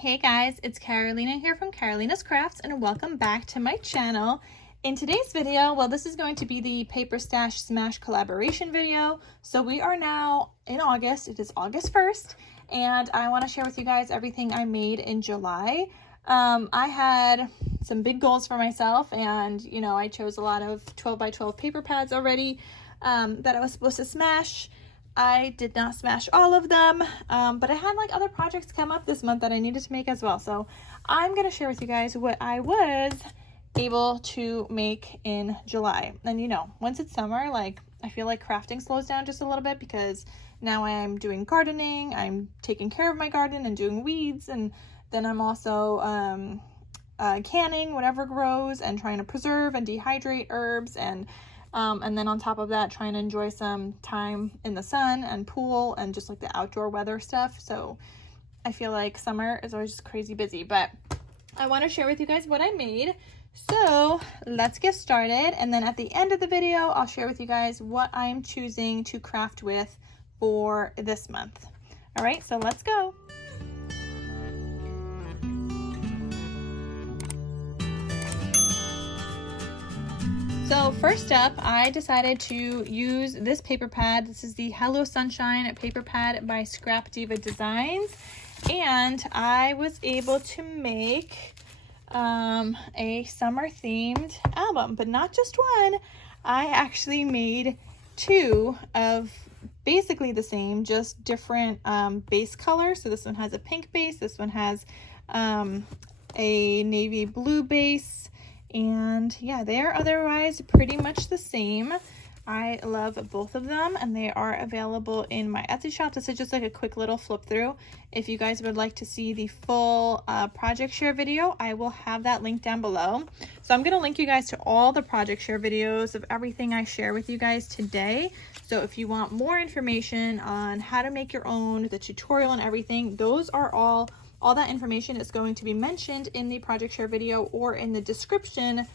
Hey guys, it's Carolina here from KarolinasKrafts and welcome back to my channel. In today's video, well, this is going to be the Paper Stash Smash collaboration video. So we are now in August. It is August 1st and I want to share with you guys everything I made in July. I had some big goals for myself and I chose a lot of 12 by 12 paper pads already that I was supposed to smash. I did not smash all of them, but I had like other projects come up this month that I needed to make as well. So I'm going to share with you guys what I was able to make in July. And once it's summer, like I feel like crafting slows down just a little bit because now I'm doing gardening, I'm taking care of my garden and doing weeds, and then I'm also canning whatever grows and trying to preserve and dehydrate herbs, and then on top of that, trying to enjoy some time in the sun and pool and just like the outdoor weather stuff. So I feel like summer is always just crazy busy, but I want to share with you guys what I made. So let's get started. And then at the end of the video, I'll share with you guys what I'm choosing to craft with for this month. All right, so let's go. So first up, I decided to use this paper pad. This is the Hello Sunshine paper pad by Scrap Diva Designs. And I was able to make a summer themed album, but not just one. I actually made two of basically the same, just different base colors. So this one has a pink base, this one has a navy blue base. And yeah, they are otherwise pretty much the same. I love both of them and they are available in my Etsy shop. This is just like a quick little flip through. If you guys would like to see the full project share video, I will have that link down below. So I'm going to link you guys to all the project share videos of everything I share with you guys today. So if you want more information on how to make your own, the tutorial and everything, those are all that information is going to be mentioned in the project share video or in the description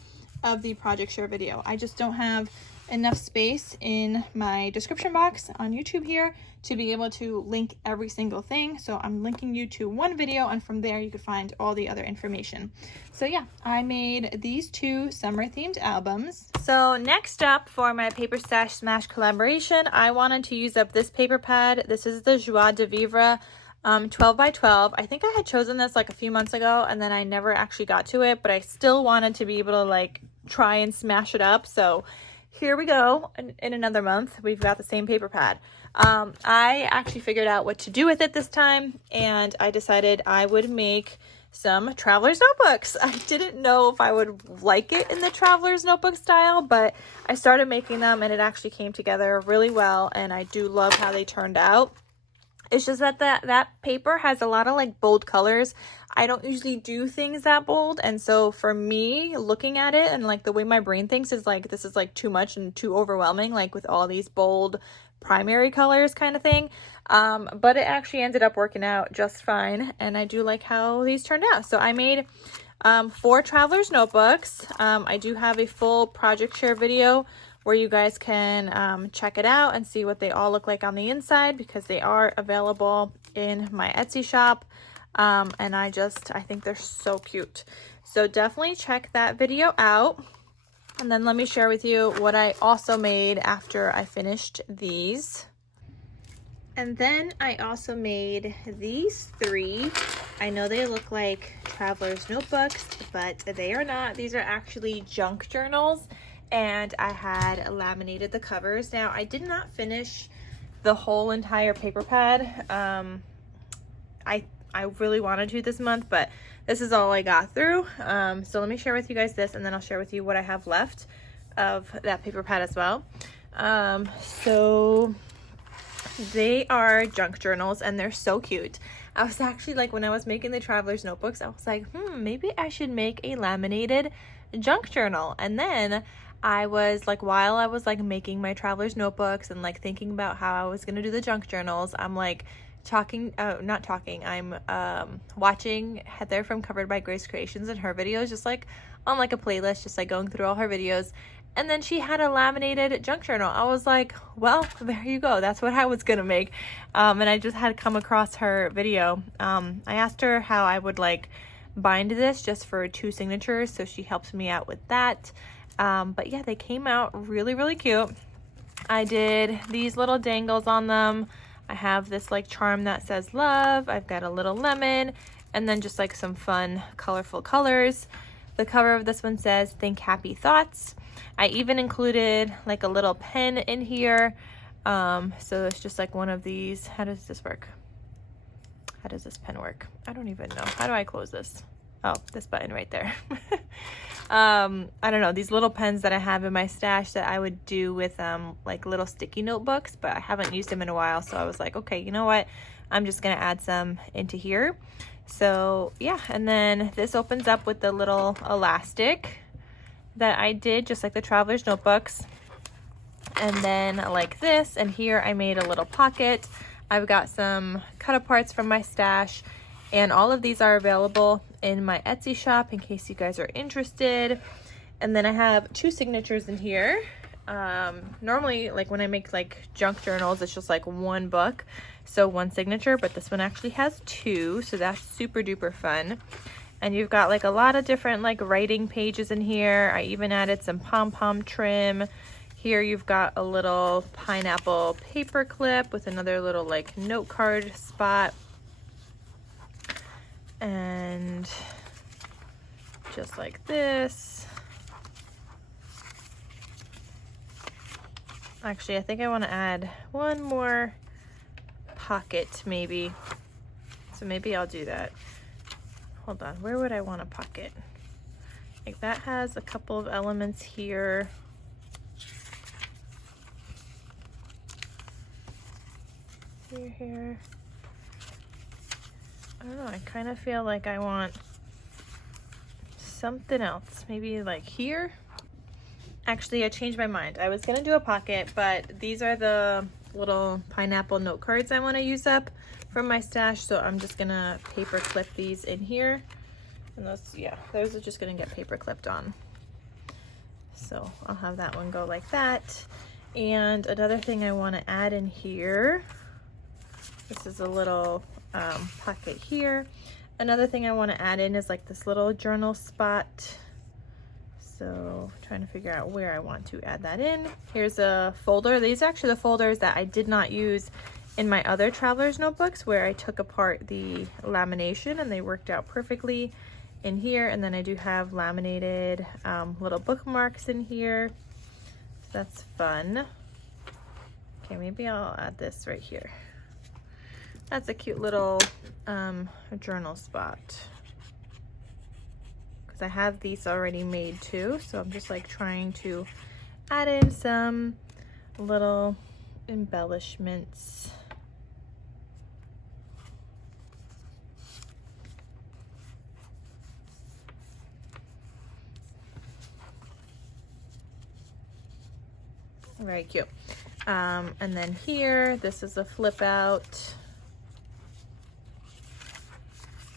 of the project share video. I just don't have enough space in my description box on YouTube here to be able to link every single thing. So I'm linking you to one video and from there you could find all the other information. So yeah, I made these two summer themed albums. So next up for my Paper Stash Smash collaboration, I wanted to use up this paper pad. This is the Joie de Vivre 12 by 12. I think I had chosen this like a few months ago and then I never actually got to it, but I still wanted to be able to like try and smash it up. So here we go. In another month, we've got the same paper pad. I actually figured out what to do with it this time and I decided I would make some traveler's notebooks. I didn't know if I would like it in the traveler's notebook style, but I started making them and it actually came together really well and I do love how they turned out. It's just that that paper has a lot of like bold colors. I don't usually do things that bold. And so for me, looking at it and like the way my brain thinks is like, this is like too much and too overwhelming, like with all these bold primary colors kind of thing. But it actually ended up working out just fine. And I do like how these turned out. So I made 4 traveler's notebooks. I do have a full project share video where you guys can check it out and see what they all look like on the inside because they are available in my Etsy shop. And I think they're so cute. So definitely check that video out. And then let me share with you what I also made after I finished these. And then I also made these 3. I know they look like traveler's notebooks, but they are not. These are actually junk journals. And I had laminated the covers. Now, I did not finish the whole entire paper pad. I really wanted to this month, but this is all I got through. So let me share with you guys this, and then I'll share with you what I have left of that paper pad as well. So they are junk journals, and they're so cute. I was actually like, when I was making the traveler's notebooks, I was like, maybe I should make a laminated junk journal. And then I was like, while I was like making my traveler's notebooks and like thinking about how I was going to do the junk journals, I'm like I'm watching Heather from Covered by Grace Creations and her videos, just like on like a playlist, just like going through all her videos. And then she had a laminated junk journal. I was like, well, there you go. That's what I was gonna make. And I just had come across her video. I asked her how I would like bind this just for 2 signatures, so she helps me out with that. But yeah, they came out really, really cute. I did these little dangles on them. I have this like charm that says love. I've got a little lemon, and then just like some fun, colorful colors. The cover of this one says, think happy thoughts. I even included like a little pen in here. So it's just like one of these. How does this work? How does this pen work? I don't even know. How do I close this? Oh, this button right there. I don't know, these little pens that I have in my stash that I would do with like little sticky notebooks, but I haven't used them in a while. So I was like, okay, you know what? I'm just gonna add some into here. So yeah, and then this opens up with the little elastic that I did, just like the traveler's notebooks. And then like this, and here I made a little pocket. I've got some cut aparts from my stash, and all of these are available in my Etsy shop in case you guys are interested. And then I have 2 signatures in here. Normally, like when I make like junk journals, it's just like 1 book, so 1 signature, but this one actually has 2, so that's super duper fun. And you've got like a lot of different like writing pages in here. I even added some pom-pom trim. Here you've got a little pineapple paper clip with another little like note card spot. And just like this. Actually, I think I want to add 1 more pocket maybe. So maybe I'll do that. Hold on, where would I want a pocket? Like that has a couple of elements here. Here. I don't know, I kind of feel like I want something else. Maybe like here. Actually, I changed my mind. I was gonna do a pocket, but these are the little pineapple note cards I want to use up from my stash, so I'm just gonna paper clip these in here. And those, yeah, those are just gonna get paper clipped on. So I'll have that one go like that. And another thing I want to add in here, this is a little pocket here. Another thing I want to add in is like this little journal spot. So trying to figure out where I want to add that in. Here's a folder. These are actually the folders that I did not use in my other traveler's notebooks, where I took apart the lamination and they worked out perfectly in here. And then I do have laminated little bookmarks in here. So that's fun. Okay, maybe I'll add this right here. That's a cute little journal spot. Because I have these already made too, so I'm just like trying to add in some little embellishments. Very cute. And then here, this is a flip out.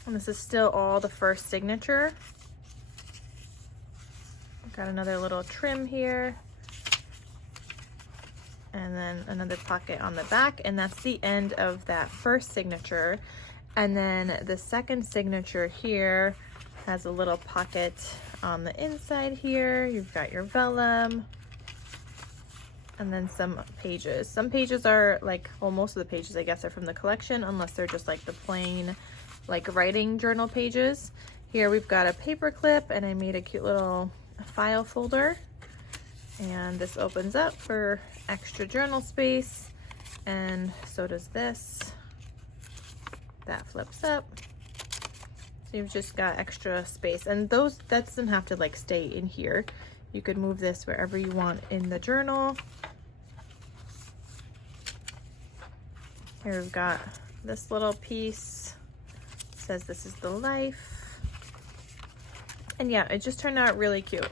And this is still all the first signature. Got another little trim here. And then another pocket on the back. And that's the end of that first signature. And then the second signature here has a little pocket on the inside here. You've got your vellum. And then some pages. Some pages are like, well, most of the pages I guess are from the collection, unless they're just like the plain like writing journal pages. Here we've got a paper clip, and I made a cute little file folder. And this opens up for extra journal space, and so does this. That flips up. So you've just got extra space, and that doesn't have to like stay in here. You could move this wherever you want in the journal. Here we've got this little piece. It says this is the life. And yeah, it just turned out really cute.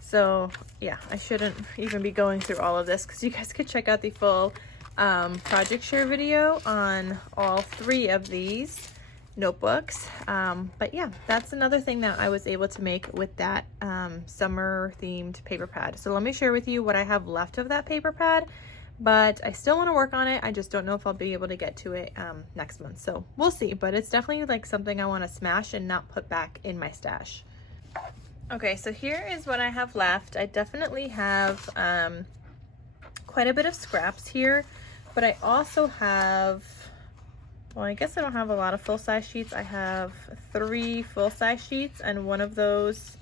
So yeah, I shouldn't even be going through all of this, because you guys could check out the full project share video on all 3 of these. notebooks. But yeah, that's another thing that I was able to make with that summer themed paper pad. So let me share with you what I have left of that paper pad, but I still want to work on it. I just don't know if I'll be able to get to it next month. So we'll see, but it's definitely like something I want to smash and not put back in my stash. Okay, so here is what I have left. I definitely have quite a bit of scraps here, but I also have, well, I guess I don't have a lot of full-size sheets. I have 3 full-size sheets, and one of those,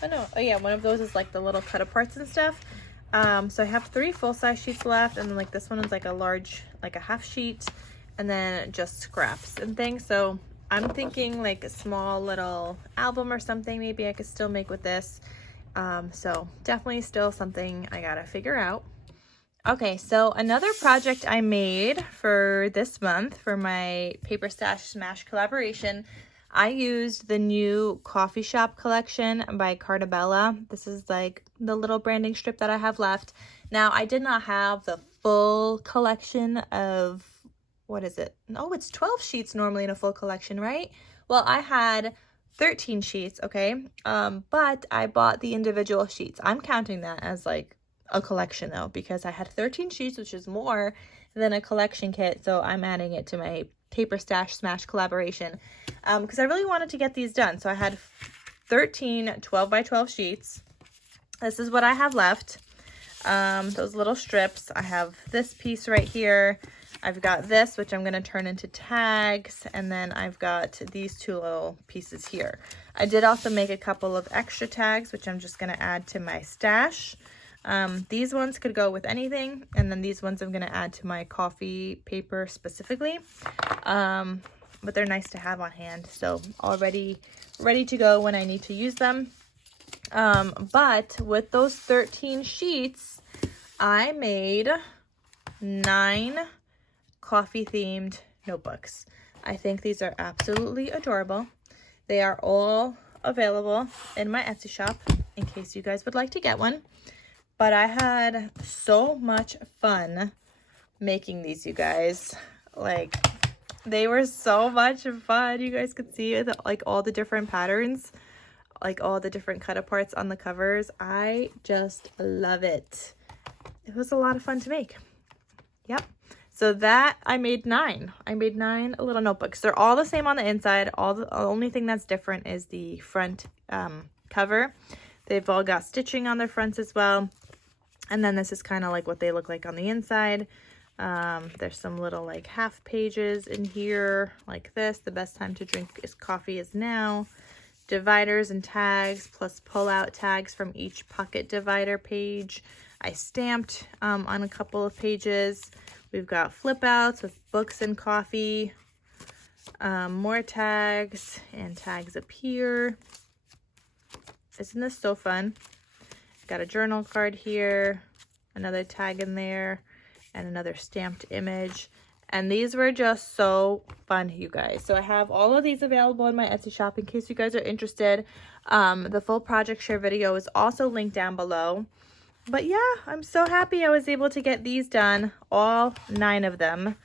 one of those is like the little cut-aparts and stuff. So I have 3 full-size sheets left, and then like this one is like a large, like a half sheet, and then just scraps and things. So I'm thinking like a small little album or something maybe I could still make with this. So definitely still something I gotta figure out. Okay, so another project I made for this month for my Paper Stash Smash collaboration, I used the new coffee shop collection by Cartabella. This is like the little branding strip that I have left. Now, I did not have the full collection of, what is it? No, it's 12 sheets normally in a full collection, right? Well, I had 13 sheets, okay? But I bought the individual sheets. I'm counting that as like a collection though, because I had 13 sheets, which is more than a collection kit. So I'm adding it to my Paper Stash Smash collaboration because I really wanted to get these done. So I had 13 12 by 12 sheets. This is what I have left. Those little strips. I have this piece right here. I've got this, which I'm going to turn into tags. And then I've got these 2 little pieces here. I did also make a couple of extra tags, which I'm just going to add to my stash. These ones could go with anything, and then these ones I'm going to add to my coffee paper specifically, but they're nice to have on hand, so already ready to go when I need to use them. But with those 13 sheets, I made 9 coffee themed notebooks. I think these are absolutely adorable. They are all available in my Etsy shop in case you guys would like to get one. But I had so much fun making these, you guys. Like, they were so much fun. You guys could see like all the different patterns, like all the different cut aparts on the covers. I just love it. It was a lot of fun to make. Yep. So that I made 9. I made 9 little notebooks. They're all the same on the inside. The only thing that's different is the front cover. They've all got stitching on their fronts as well. And then this is kind of like what they look like on the inside. There's some little like half pages in here like this. The best time to drink is coffee is now. Dividers and tags plus pull out tags from each pocket divider page. I stamped on a couple of pages. We've got flip outs with books and coffee. More tags and tags up here. Isn't this so fun? Got a journal card here, another tag in there, and another stamped image. And these were just so fun, you guys. So I have all of these available in my Etsy shop in case you guys are interested. The full project share video is also linked down below. But yeah, I'm so happy I was able to get these done. All 9 of them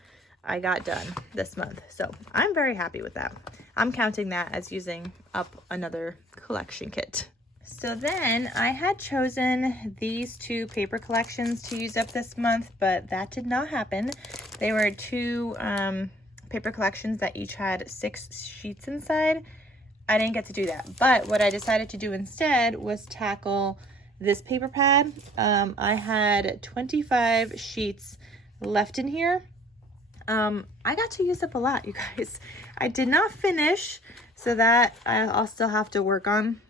I got done this month. So I'm very happy with that. I'm counting that as using up another collection kit. So then I had chosen these 2 paper collections to use up this month, but that did not happen. They were 2 paper collections that each had 6 sheets inside. I didn't get to do that, but what I decided to do instead was tackle this paper pad. I had 25 sheets left in here. I got to use up a lot, you guys. I did not finish, so that I'll still have to work on.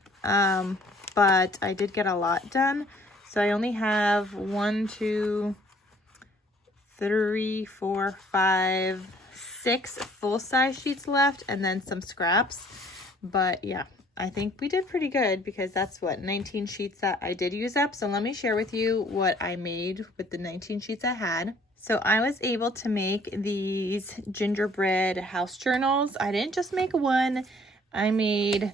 But I did get a lot done. So I only have 1, 2, 3, 4, 5, 6 full-size sheets left, and then some scraps. But yeah, I think we did pretty good because that's what, 19 sheets that I did use up. So let me share with you what I made with the 19 sheets I had. So I was able to make these gingerbread house journals. I didn't just make 1, I made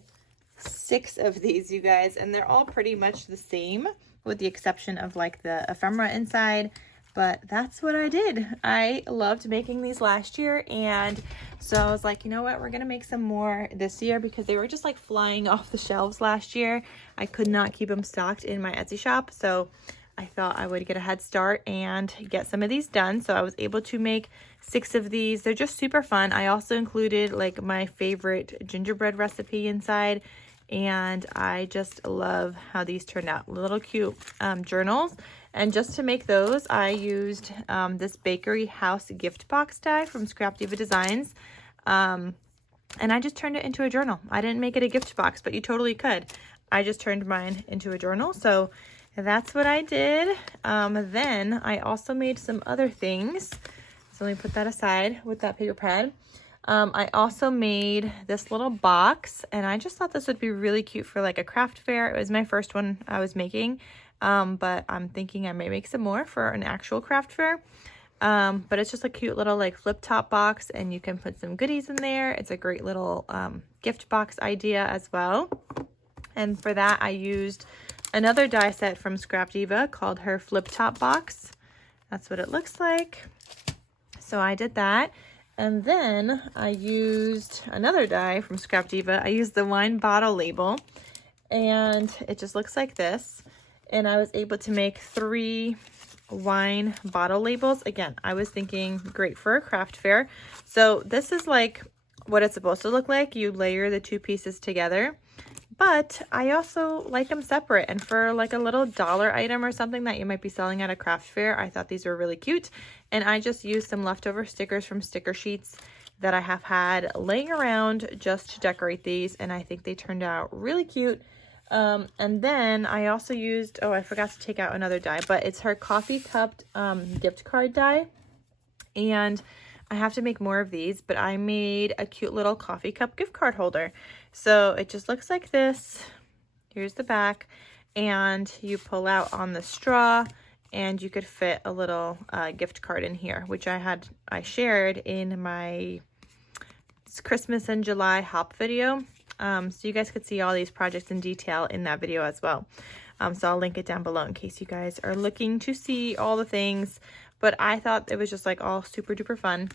6 of these, you guys, and they're all pretty much the same with the exception of like the ephemera inside. But that's what I did. I loved making these last year, and so I was like, you know what, we're gonna make some more this year because they were just like flying off the shelves last year. I could not keep them stocked in my Etsy shop, so I thought I would get a head start and get some of these done. So I was able to make 6 of these. They're just super fun. I also included like my favorite gingerbread recipe inside, and I just love how these turned out. Little cute journals. And just to make those, I used this Bakery House gift box die from Scrap Diva Designs. And I just turned it into a journal. I didn't make it a gift box, but you totally could. I just turned mine into a journal. So that's what I did. Then I also made some other things. So let me put that aside with that paper pad. I also made this little box, and I just thought this would be really cute for like a craft fair. It was my first one I was making, but I'm thinking I may make some more for an actual craft fair. But it's just a cute little like flip top box, and you can put some goodies in there. It's a great little gift box idea as well. And for that, I used another die set from Scrap Diva called her flip top box. That's what it looks like. So I did that. And then I used another die from Scrap Diva. I used the wine bottle label, and it just looks like this. And I was able to make 3 wine bottle labels. Again, I was thinking great for a craft fair. So this is like what it's supposed to look like. You layer the 2 pieces together. But I also like them separate, and for like a little dollar item or something that you might be selling at a craft fair, I thought these were really cute. And I just used some leftover stickers from sticker sheets that I have had laying around just to decorate these, and I think they turned out really cute. And then I also used, oh, I forgot to take out another die, but it's her coffee cupped gift card die. And I have to make more of these, but I made a cute little coffee cup gift card holder. So it just looks like this. Here's the back, and you pull out on the straw, and you could fit a little gift card in here, which I shared in my Christmas and July hop video. So you guys could see all these projects in detail in that video as well. So I'll link it down below in case you guys are looking to see all the things. But I thought it was just like all super duper fun.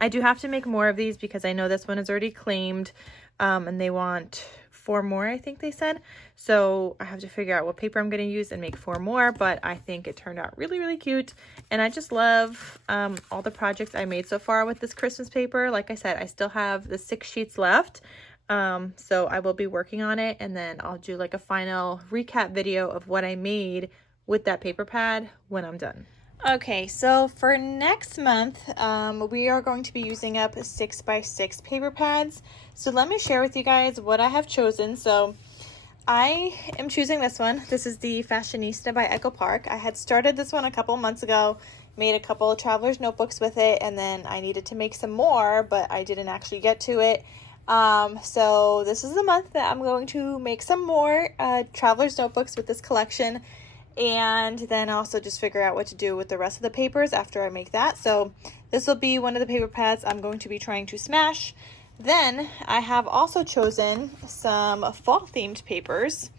I do have to make more of these because I know this one is already claimed, and they want 4 more, I think they said. So I have to figure out what paper I'm going to use and make 4 more, but I think it turned out really, really cute. And I just love all the projects I made so far with this Christmas paper. Like I said, I still have the 6 sheets left. So I will be working on it, and then I'll do like a final recap video of what I made with that paper pad when I'm done. Okay, so for next month, we are going to be using up 6x6 paper pads. So let me share with you guys what I have chosen. So I am choosing this one. This is the Fashionista by Echo Park. I had started this one a couple months ago, made a couple of traveler's notebooks with it, and then I needed to make some more, but I didn't actually get to it. So this is the month that I'm going to make some more traveler's notebooks with this collection, and then also just figure out what to do with the rest of the papers after I make that. So this will be one of the paper pads I'm going to be trying to smash. Then I have also chosen some fall themed papers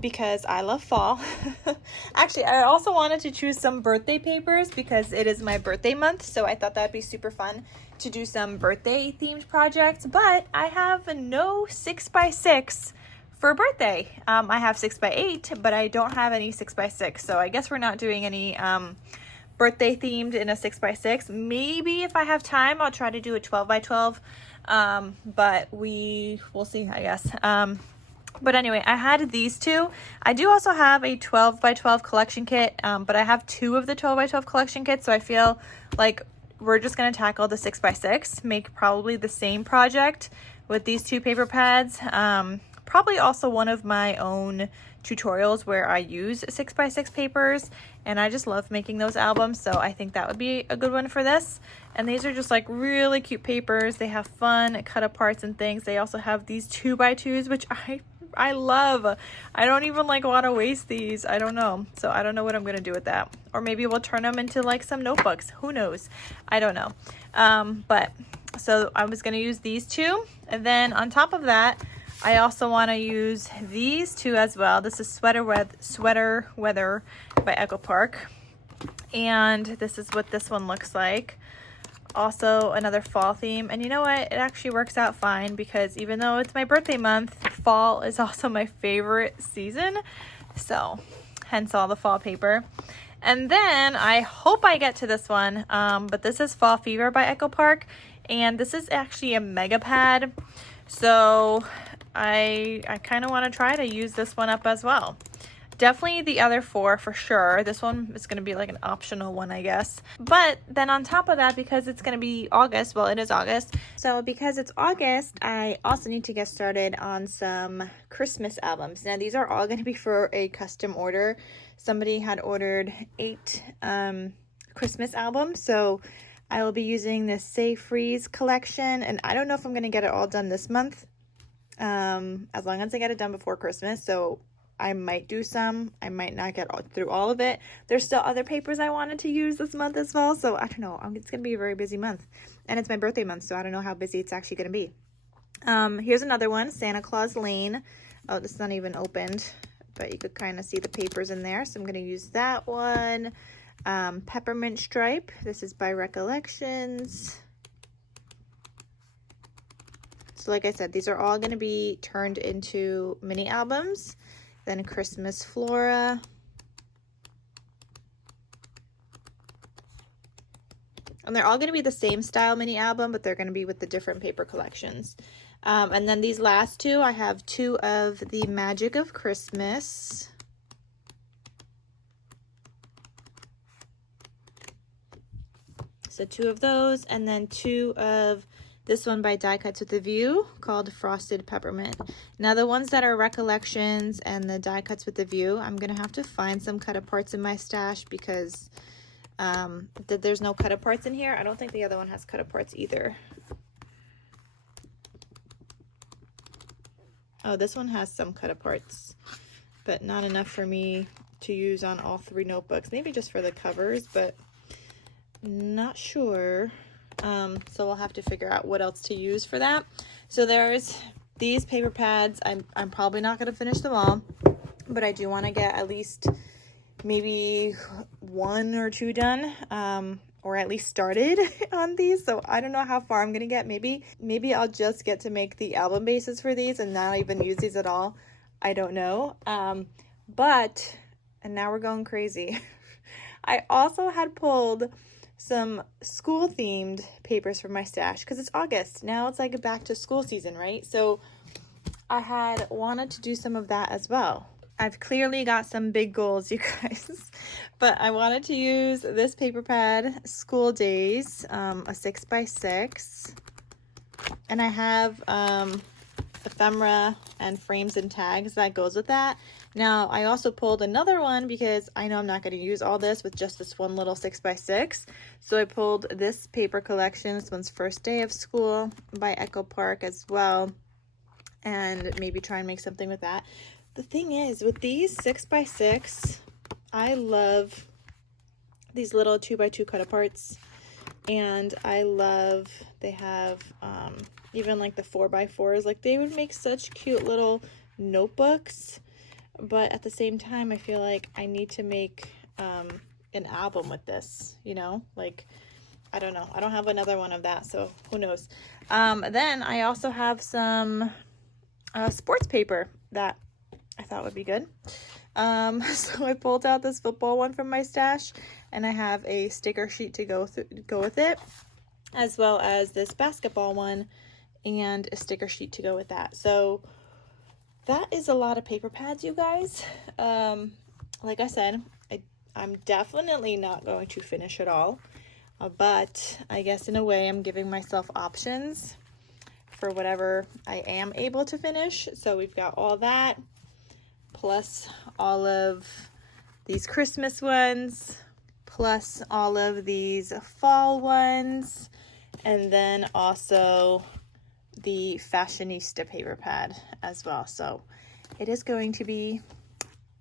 because I love fall. Actually, I also wanted to choose some birthday papers because it is my birthday month, so I thought that'd be super fun to do some birthday themed projects. But I have no 6x6 for birthday. I have 6x8, but I don't have any 6x6, so I guess we're not doing any birthday themed in a 6x6. Maybe if I have time, I'll try to do a 12x12, but we will see, I guess. But anyway, I had these 2. I do also have a 12x12 collection kit, but I have 2 of the 12x12 collection kits, so I feel like we're just going to tackle the 6x6, make probably the same project with these 2 paper pads. Probably also one of my own tutorials where I use 6x6 papers, and I just love making those albums, so I think that would be a good one for this. And these are just like really cute papers. They have fun cut aparts and things. They also have these 2x2s, which I love. I don't even like want to waste these. I don't know. So I don't know what I'm going to do with that. Or maybe we'll turn them into like some notebooks. Who knows? I don't know. But so I was going to use these 2. And then on top of that, I also want to use these 2 as well. This is Sweater Weather by Echo Park. And this is what this one looks like. Also another fall theme. And you know what? It actually works out fine because even though it's my birthday month, fall is also my favorite season. So hence all the fall paper. And then I hope I get to this one, but this is Fall Fever by Echo Park, and this is actually a mega pad. So I kind of want to try to use this one up as well. Definitely the other four for sure. This one is going to be like an optional one, I guess. But then on top of that, because it's going to be August, well, it is August. So because it's August, I also need to get started on some Christmas albums. Now, these are all going to be for a custom order. Somebody had ordered 8 Christmas albums. So I will be using this Say Freeze collection. And I don't know if I'm going to get it all done this month. As long as I get it done before Christmas. So I might do some. I might not get through all of it. There's still other papers I wanted to use this month as well. So I don't know. It's going to be a very busy month. And it's my birthday month, so I don't know how busy it's actually going to be. Here's another one, Santa Claus Lane. Oh, this is not even opened, but you could kind of see the papers in there. So I'm going to use that one. Peppermint Stripe. This is by Recollections. So like I said, these are all going to be turned into mini albums. Then Christmas Flora. And they're all going to be the same style mini album, but they're going to be with the different paper collections. And then these last two, I have 2 of the Magic of Christmas. So 2 of those, and then 2 of this one by Die Cuts with a View called Frosted Peppermint. Now the ones that are Recollections and the Die Cuts with a View, I'm going to have to find some cut-aparts in my stash because there's no cut-aparts in here. I don't think the other one has cut-aparts either. Oh, this one has some cut-aparts, but not enough for me to use on all 3 notebooks. Maybe just for the covers, but not sure. So we'll have to figure out what else to use for that. So there's these paper pads. I'm probably not going to finish them all, but I do want to get at least maybe 1 or 2 done, or at least started on these. So I don't know how far I'm going to get. Maybe I'll just get to make the album bases for these and not even use these at all. I don't know. And now we're going crazy. I also had pulled some school themed papers from my stash because it's August. Now it's like a back to school season, right? So I had wanted to do some of that as well. I've clearly got some big goals, you guys, but I wanted to use this paper pad, School Days, a 6x6, and I have ephemera and frames and tags that goes with that. Now, I also pulled another one because I know I'm not going to use all this with just this one little 6x6. So I pulled this paper collection. This one's First Day of School by Echo Park as well. And maybe try and make something with that. The thing is, with these 6x6, I love these little 2x2 cut-aparts. And I love, they have even like the 4x4s. Like, they would make such cute little notebooks. But at the same time, I feel like I need to make an album with this, you know? Like, I don't know. I don't have another one of that, so who knows? Then I also have some sports paper that I thought would be good. So I pulled out this football one from my stash, and I have a sticker sheet to go with it, as well as this basketball one and a sticker sheet to go with that. So that is a lot of paper pads, you guys. Like I said, I'm definitely not going to finish it all, but I guess in a way I'm giving myself options for whatever I am able to finish. So we've got all that, plus all of these Christmas ones, plus all of these fall ones, and then also the Fashionista paper pad as well. So it is going to be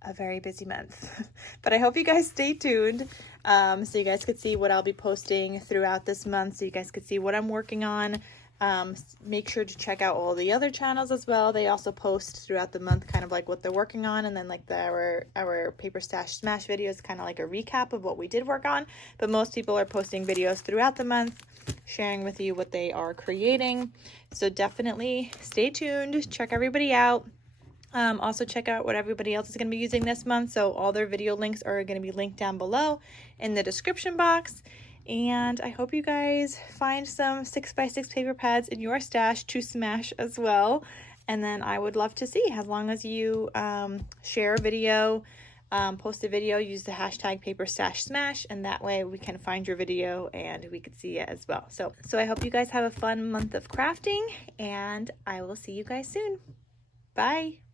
a very busy month, but I hope you guys stay tuned so you guys could see what I'll be posting throughout this month, so you guys could see what I'm working on. Make sure to check out all the other channels as well. They also post throughout the month kind of like what they're working on, and then like our paper stash smash video is kind of like a recap of what we did work on. But most people are posting videos throughout the month, sharing with you what they are creating. So definitely stay tuned, check everybody out. Also check out what everybody else is going to be using this month. So all their video links are going to be linked down below in the description box. And I hope you guys find some 6x6 paper pads in your stash to smash as well. And then I would love to see, as long as you share a video, post a video, use the hashtag #PaperStashSmash, and that way we can find your video and we could see it as well. So I hope you guys have a fun month of crafting, and I will see you guys soon. Bye.